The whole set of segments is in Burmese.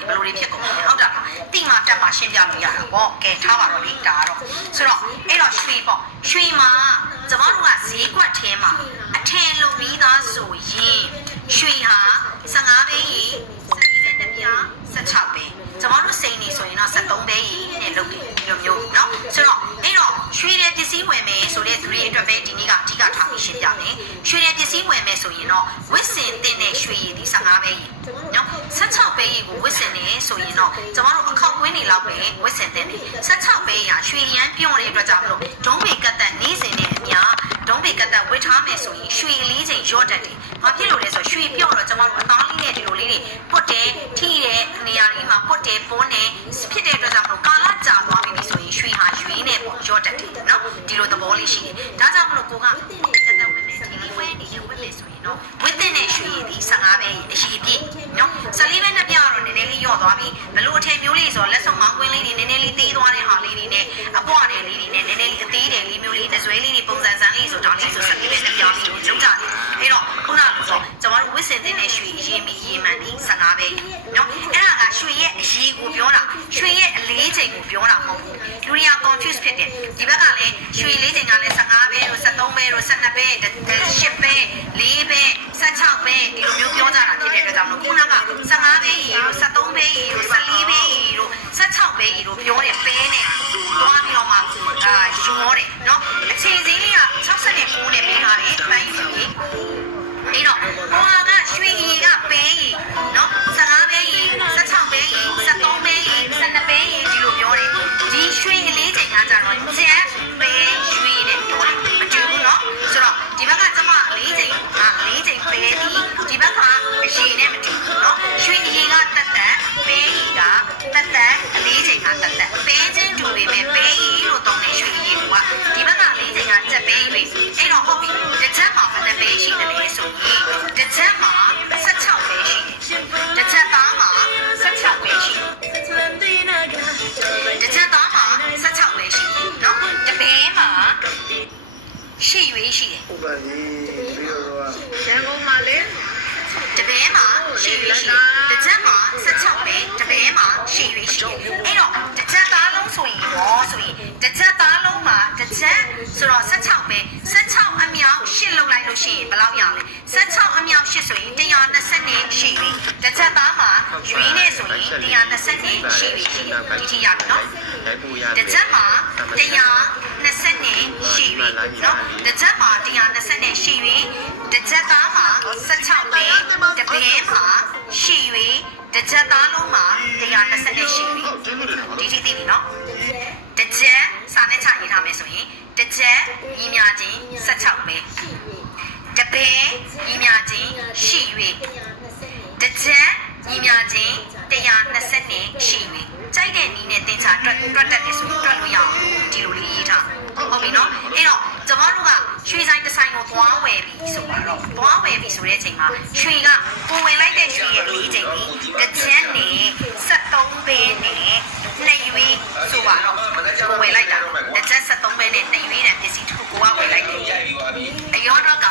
လေဘယ်လိုတွေဖြစ်ကုန်လဲဟုတ်တာလားတိမာတက်မှာရှင်းပြလို့ရတာပေါ့ကဲထားပါတော့လေဒါကတော့ဆိုတော့အဲ့တော့ရွှေပေါ့ရွှေမှာကျမတို့ကဈေးကွက်ထဲမှာအထင်လုံပြီးသားဆိုရင်ရွှေဟာ15ဘဲကြီး12ပြား16ဘဲကျမတို့စိန်နေဆိုရင်တော့73ဘဲကြီးနဲ့လုပ်တယ်ဒီလိုမျိုးเนาะဆိုတော့အဲ့တော့ရွှေတဲ့ပစ္စည်းဝယ်မယ်ဆိုတဲ့သူတွေအတွက်ပဲဒီနေ့ကအဓိကထားပြီးရှင်းပြမယ်ရွှေတဲ့ပစ္စည်းဝယ်မယ်ဆိုရင်တော့ဝစ်စင်တင်တဲ့ရွှေရည်ဒီ15ဘဲကြီးเนาะ 16ဘဲကြီးကိုဝစ်စင်နေဆိုရင်တော့ကျမတို့အခောက်ကွင်းနေလောက်ပဲဝစ်စင်တင်တယ်16ဘဲကြီးကရွှေရန်ပြုံးတဲ့အတွက်ကြောင့်မလို့ဒုံးပေကတ်တက်နေစဉ်နဲ့အများဒုံးပေကတ်တက်ဝစ်ထားမယ်ဆိုရင်ရွှေလေးချိန်ရော့တတ်တယ်ဘာဖြစ်လို့လဲဆိုရွှေပြုံးတော့ကျမတို့အသားလေးနဲ့ဒီလိုလေးတွေပုတ်တယ်ထိတဲ့နေရာလေးမှာပုတ်တယ်ပုံးတယ်ဖြစ်တဲ့အတွက်ကြောင့်မလို့ကာလကြာသွားပြီဆိုရင်ရွှေဟာရွှေနဲ့ပေါ့ရော့တတ်တယ်နော်ဒီလိုသဘောလေးရှိတယ်ဒါကြောင့်မလို့ကိုကတက်တက်ဝင်မယ်ဒီလေးဝဲနေရဝင်မယ်ဆိုရင်တော့ဝစ်တဲ့နဲ့ရွှေရည်ဒီ15ပဲအရှိပြည့် သွားပြီဘလို့အထည်မျိုးလေးဆိုတော့လက်ဆောင်မောင်းကွင်းလေးတွေနည်းနည်းလေးသေးသွားတဲ့ဟာလေးတွေနဲ့အပွားတယ်လေးတွေနဲ့နည်းနည်းလေးအသေးတယ်လေးမျိုးလေးနှစွဲလေးတွေပုံစံစမ်းလေးဆိုတော့လေးဆို14ပဲနဲ့ပြပြီးတော့လုံးကြတယ်အဲ့တော့ခုနကဆိုကျွန်တော်တို့ဝစ်စင်တဲ့နဲ့ရွှေအရေးမီရေးမှန်ဒီ15ပဲနော်အဲ့ဒါကရွှေရဲ့အရေးကိုပြောတာရွှေရဲ့အလေးချိန်ကိုပြောတာမဟုတ်ဘူးလူတွေက confuse ဖြစ်တယ်ဒီဘက်ကလည်းရွှေလေးချိန်ကလည်း15ပဲတို့73ပဲတို့12ပဲ10ပဲ4ပဲ 16ပဲဒီလိုမျိုးပြောကြတာဖြစ်တဲ့အတွက်ကြောင့်မလို့ခုနက15ပဲရေတို့73ပဲရေတို့14ပဲရေတို့16ပဲရေတို့ပြောတယ်ပဲနဲ့သွားပြီးတော့မှအာရောတယ်နော်အချိန်စင်းလေးက69နဲ့ပေးထားတယ်ဒီပိုင်းယူကြီးအဲ့တော့ဟိုဟာက ပါပြီပြီးတော့ရန်ကုန်မှာလေတပဲမှာရှေ့ရွေး ရွေးနေဆိုရင်120နဲ့ရှိပြီဒီထိရပြီနော်ရိုက်ဖို့ရတစ်ချက်မှာ120နဲ့ရှိပြီနော်တစ်ချက်မှာ120နဲ့ရှိပြီတစ်ချက်သားမှာ16ပဲတစ်ပင်းမှာရှိပြီတစ်ချက်သားလုံးမှာ120နဲ့ရှိပြီဒီထိသိပြီနော်တစ်ချက်စာနဲ့ချရေးထားမယ်ဆိုရင်တစ်ချက်ညီမြချင်း16ပဲတစ်ပင်းညီမြချင်းရှိပြီတစ်ချက် ညီမြချင်း120နဲ့ရှိပြီကြိုက်တဲ့နီးနဲ့တင်ချတွက်တွက်တတ်တယ်ဆိုရင်တွက်လို့ရအောင်ဒီလိုလေးရေးထားဟုတ်ပြီနော်အဲ့တော့ကျမတို့ကရွှေဆိုင်တစ်ဆိုင်ကိုသွားဝယ်ပြီဆိုတော့သွားဝယ်ပြီဆိုတဲ့အချိန်မှာရွှေကကိုဝင်လိုက်တဲ့ရွှေရဲ့လေးချိန်ကြီးတစ်ချက်နဲ့73ပဲနဲ့နှစ်ရွေးဆိုပါတော့ကိုဝင်လိုက်တာတစ်ချက်73ပဲနဲ့နှစ်ရွေးတဲ့ပစ္စည်းတစ်ခုကိုကဝင်လိုက်တယ်အရောတော့က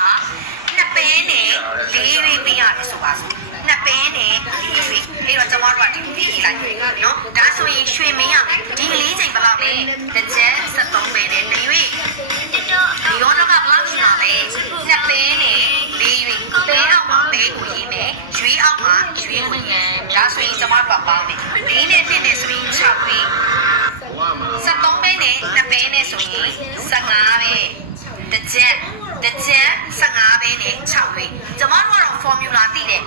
နှစ်ပဲနဲ့လေးရွေးပေးရတယ်ဆိုပါစို့နှစ်ပဲ နဲ့လေးရွေးအဲ့တော့ကျမတို့ကဒီလိုလေးရေးလိုက်တယ်နော်ဒါဆိုရင်ရွှေမင်းရဒီလေးချိန်ဘယ်လောက်လဲတစ်ချက်73ပဲနဲ့နှစ်ရွေးဒီရောတော့ကဘလောက်ရှိတာလဲနှစ်ပဲနဲ့လေးရွေးပဲအောက်မှာပဲကိုရေးမယ်ရွေးအောက်မှာရွေးကိုရေးဒါဆိုရင်ကျွန်မတို့ကပေါင်းမယ်လေးနဲ့တစ်နဲ့ဆိုရင်6ရွေးဘဝမှာ73ပဲနဲ့နှစ်ပဲနဲ့ဆိုရင်15ပဲတစ်ချက်တစ်ချက်15ပဲနဲ့6ရွေးကျွန်မတို့ကတော့ formula သိတယ်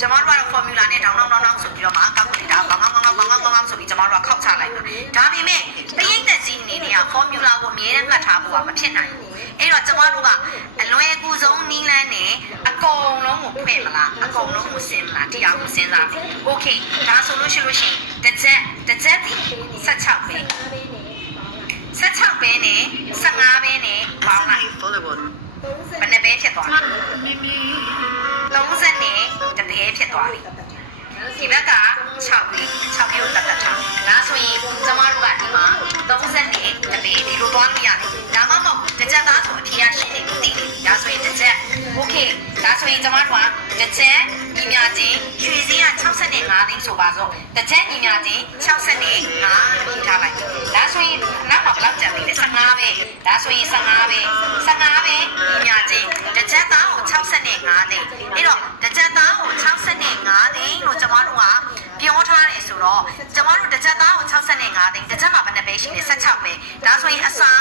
ကျွန်မတို့ကတော့ formula နဲ့ဒေါင်းဒေါင်းဒေါင်းဒေါင်းဆိုပြီးတော့မှ calculator ဘာငါငါငါဘာငါငါဆိုပြီးကျွန်မတို့ကခောက်ချလိုက်တာဒါပေမဲ့ပရိသတ်ကြီးအနေနဲ့က formula ကိုအမြဲတမ်းမှတ်ထားဖို့ကမဖြစ်နိုင်ဘူးအဲ့တော့ကျွန်မတို့ကအလွယ်ကူဆုံးနီးလန်းနဲ့အကုန်လုံးကိုဖွင့်မလားအကုန်လုံးကိုစဉ်းမလားတရားကိုစဉ်းစားမယ် okay ဒါဆိုလို့ရှိလို့ရှိရင်တစ်ချက်တစ်ချက်ဒီ16ပဲ16ပဲနဲ့15ပဲနဲ့ပေါင်းလိုက်ဘောလေဘောဘယ်နှပဲဖြစ်သွားလဲ မီမီ30နဲ့တပဲဖြစ်သွားပြီဒီဘက်က6ပြီ6ပြီကိုတတ်တတ်ထားဒါဆိုရင်ကျမတို့ကဒီမှာ30နဲ့တပဲဒီလိုသွားလို့ရတယ်ဒါမှမဟုတ်တစ်ချက်သားဆိုအဖြေရရှိတယ်လို့သိတယ်ဒါဆိုရင်တစ်ချက် okay ဒါဆိုရင်ကျမတို့ကတစ်ချက်ညီမြချင်းရွှေစည်းက 65သိန်းဆိုပါစို့တစ်ချက်ညီမြချင်း65ရေးထားလိုက်ဒါဆိုရင်နောက်မှာဘယ်လောက်ကျန်ပြီလဲ15ပဲဒါဆိုရင်15ပဲ15ပဲညီမြချင်းတစ်ချက်သားကို65သိန်းအဲ့တော့တစ်ချက်သားကို65သိန်းလို့ကျွန်တော်တို့က ပြောထားတယ်ဆိုတော့ကျွန်တော်တို့တစ်ချက်သားကို65သိန်းတစ်ချက်မှာဘယ်နှပဲရှိလဲ16ပဲဒါဆိုရင်အစား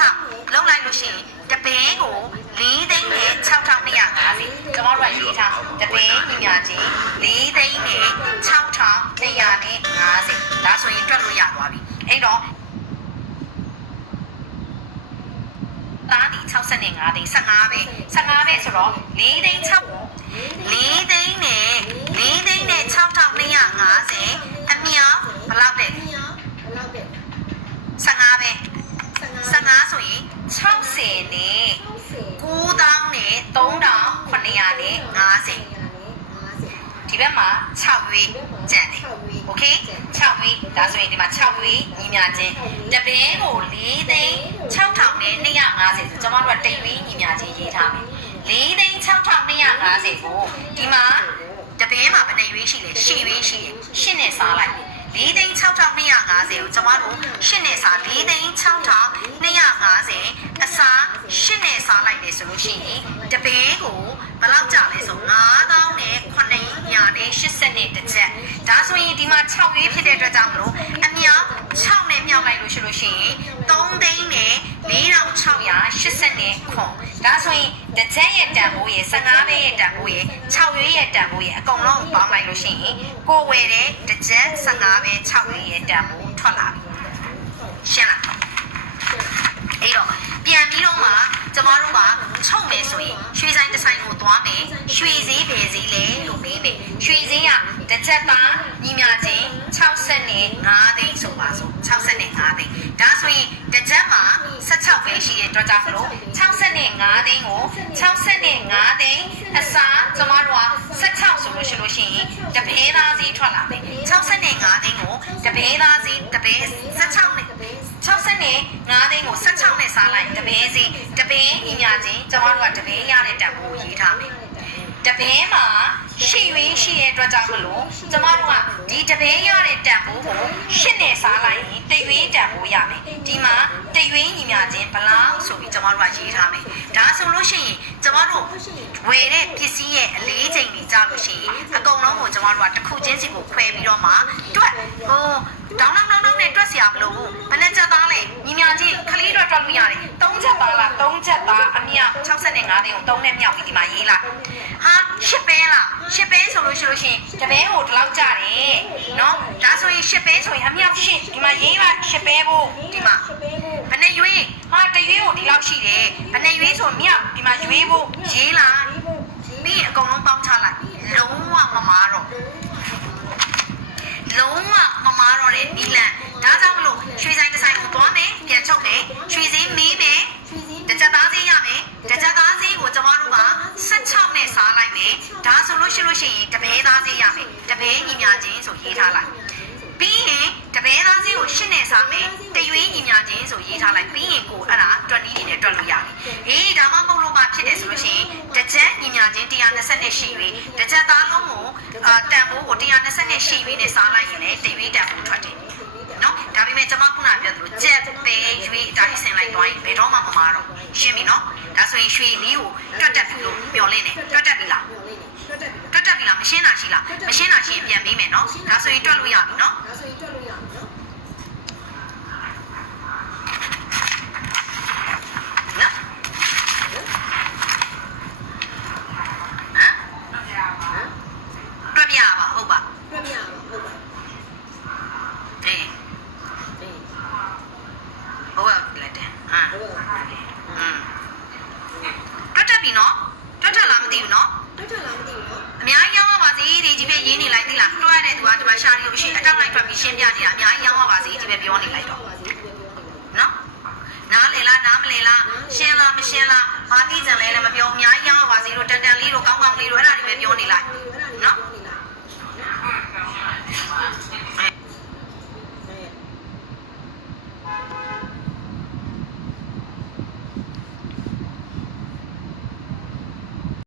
16လုံးလိုက်လို့ရှိရင်တပင်းကို4သိန်းနဲ့6250ကျွန်တော်တို့ကရေးထားတပင်းညီညာချင်း4သိန်းနဲ့6250ဒါဆိုရင်တွက်လို့ရသွားပြီအဲ့တော့သားဒီ65သိန်း15ပဲ15ပဲဆိုတော့4သိန်း6 4သိန်းနဲ့4သိန်းနဲ့6250အမြောက်ဘယ်လောက်လဲ15ပဲ15ဆိုရင်60နဲ့9000နဲ့3950ဒီဘက်မှာ6ရွေးကျန်တယ်โอเค6ရွေးဒါဆိုရင်ဒီမှာ6ရွေးညီမြချင်းတပင်းကို4သိန်း6000နဲ့250ဆိုကျွန်တော်တို့ကတရွေးညီမြချင်းရေးထားမယ် 4သိန်း6250ကိုဒီမှာတပင်းမှာဘယ်နှရွေးရှိလဲ10ရွေးရှိတယ်10နဲ့စားလိုက်4သိန်း6250ကိုကျွန်တော်တို့10နဲ့စား4သိန်း6250အစား10နဲ့စားလိုက်တယ်ဆိုလို့ရှိရင်တပင်းကိုဘယ်လောက်ကျလဲဆို9000နဲ့900နဲ့80နဲ့တစ်ချက်ဒါဆိုရင်ဒီမှာ6ရွေးဖြစ်တဲ့အတွက်ကြောင့်မလို့အမြောက်6နဲ့မြောက်လိုက်လို့ရှိလို့ရှိရင်3သိန်းနဲ့4680နဲ့ခွန်ဒါဆိုရင် တစ်ချက်ရဲ့တန်ဖိုးရဲ့15ပဲရဲ့တန်ဖိုးရဲ့6ရွေးရဲ့တန်ဖိုးရဲ့အကုန်လုံးပေါင်းလိုက်လို့ရှိရင်ကိုဝယ်တဲ့တစ်ချက်15ပဲ6ရွေးရဲ့တန်ဖိုးထွက်လာပြီရှင်းလားအဲ့တော့ပြန်ပြီးတော့မှကျမတို့ကချုပ်မယ်ဆိုရင်ရွှေဆိုင်တစ်ဆိုင်ကိုသွားမယ်ရွှေစည်းဘယ်စည်းလဲလို့မေးမယ်ရွှေစည်းကတစ်ချက်သားညီမြချင်း60နဲ့5သိန်းဆိုပါစို့60နဲ့5သိန်းဒါဆိုရင် တစ်ချက်မှာ16ပဲရှိတဲ့အတွက်ကြောင့်မလို့60နဲ့5သိန်းကို60နဲ့5သိန်းအစားကျမတို့က16ဆိုလို့ရှိလို့ရှိရင်တပဲသားစည်းထွက်လာမယ်60နဲ့5သိန်းကိုတပဲသားစည်းတပဲ16နဲ့60နဲ့5သိန်းကို16နဲ့စားလိုက်တပဲစီတပဲညီညာချင်းကျမတို့ကတပဲရတဲ့တံပိုးရေးထားမယ်တပဲမှာ ရှိရွေးရှိရဲ့အတွက်ကြောင့်မလို့ကျမတို့ကဒီတပဲရတဲ့တံပိုးကိုရှစ်နဲ့စားလိုက်ရင်တိတ်ရွေးတံပိုးရမယ်ဒီမှာတိတ်ရွေးညီညာချင်းဘလောက်ဆိုပြီးကျမတို့ကရေးထားမယ်ဒါဆိုလို့ရှိရင်ကျမတို့ဝယ်တဲ့ပစ္စည်းရဲ့အလေးချိန်တွေကြလို့ရှိရင်အကုန်လုံးကိုကျမတို့ကတစ်ခုချင်းစီကိုခွဲပြီးတော့မှတွက်ဟိုတောင်းတောင်းတောင်းတောင်းနဲ့တွက်စရာမလိုဘူးဘယ်နဲ့ချက်သားလဲညီညာချင်းခလေးတွက်တွက်လို့ရတယ်၃ချက်သားလား၃ချက်သားအမြောက်65သိန်းကို၃နဲ့မြောက်ပြီးဒီမှာရေးလိုက်ဟာရှစ်ပဲလား ရှစ်ပဲဆိုလို့ရှိလို့ရှိရင်တပဲဟိုဒီလောက်ကြတယ်နော်ဒါဆိုရင်ရှစ်ပဲဆိုရင်အမြောက်ရှစ်ဒီမှာရေးလိုက်ရှစ်ပဲဖို့ဒီမှာဘယ်နဲ့ရွေးဟာတရွေးကိုဒီလောက်ရှိတယ်ဘယ်နဲ့ရွေးဆိုမြောက်ဒီမှာရွေးဖို့ရေးလိုက်ပြီးရင်အကုန်လုံးပေါင်းချလိုက်လုံးဝမမားတော့လုံးဝမမားတော့တဲ့နီလန်ဒါကြောင့်မလို့ရွှေဆိုင်တစ်ဆိုင်ကိုသွားမယ်ပြန်ချုပ်မယ်ရွှေစည်းမေးမယ်တကြသားစည်းရမယ်တကြသားစည်းကိုကျွန်တော်တို့က16နဲ့စားလိုက်မယ်ဒါဆို လို့ရှိလို့ရှိရင်တပဲသားစည်းရမယ်တပဲညီမြချင်းဆိုရေးထားလိုက်ပြီးရင်တပဲသားစည်းကို8နဲ့စားမယ်တရွေးညီမြချင်းဆိုရေးထားလိုက်ပြီးရင်ကိုအဲ့ဒါတွက်နီးနေနဲ့တွက်လို့ရတယ်အေးဒါမှမဟုတ်လို့မှဖြစ်တယ်ဆိုလို့ရှိရင်တကြက်ညီမြချင်း128ရှိပြီတကြက်သားလုံးကိုအာတန်ဖိုးကို128ရှိပြီနဲ့စားလိုက်ရင်လည်းတရွေးတန်ဖိုးထွက်တယ်နော်ဒါပေမဲ့ကျွန်မခုနပြောသလိုကြက်ပဲရွေးအတိုင်းဆင်လိုက်သွားရင်ဘယ်တော့မှမမာတော့ရှင်းပြီနော်ဒါဆိုရင်ရွှေလီကိုတွတ်တက်ပြီလို့ပြောလင်းတယ်တွတ်တက်ပြီလားတွတ်တက် ပြီလားမရှင်းတာရှိလားမရှင်းတာရှိရင်ပြန်ပေးမယ်နော်ဒါဆိုရင်တွက်လို့ရပြီနော်နော်ဟမ်တွက်ပြရပါဟုတ်ပါအေးဟုတ်ပါလက်တယ်ဟမ်อืมတွက်တက်ပြီနော်တွက်တက်လားမသိဘူးနော် အများကြီးရောင်းရပါစေဒီကြီးပဲရင်းနေလိုက်သီလားတွက်ရတဲ့သူကဒီမှာရှာရီကိုရှင်းအတောက်လိုက်တွက်ပြီးရှင်းပြနေတာအများကြီးရောင်းရပါစေဒီပဲပြောနေလိုက်တော့နော်နားလေ လားနား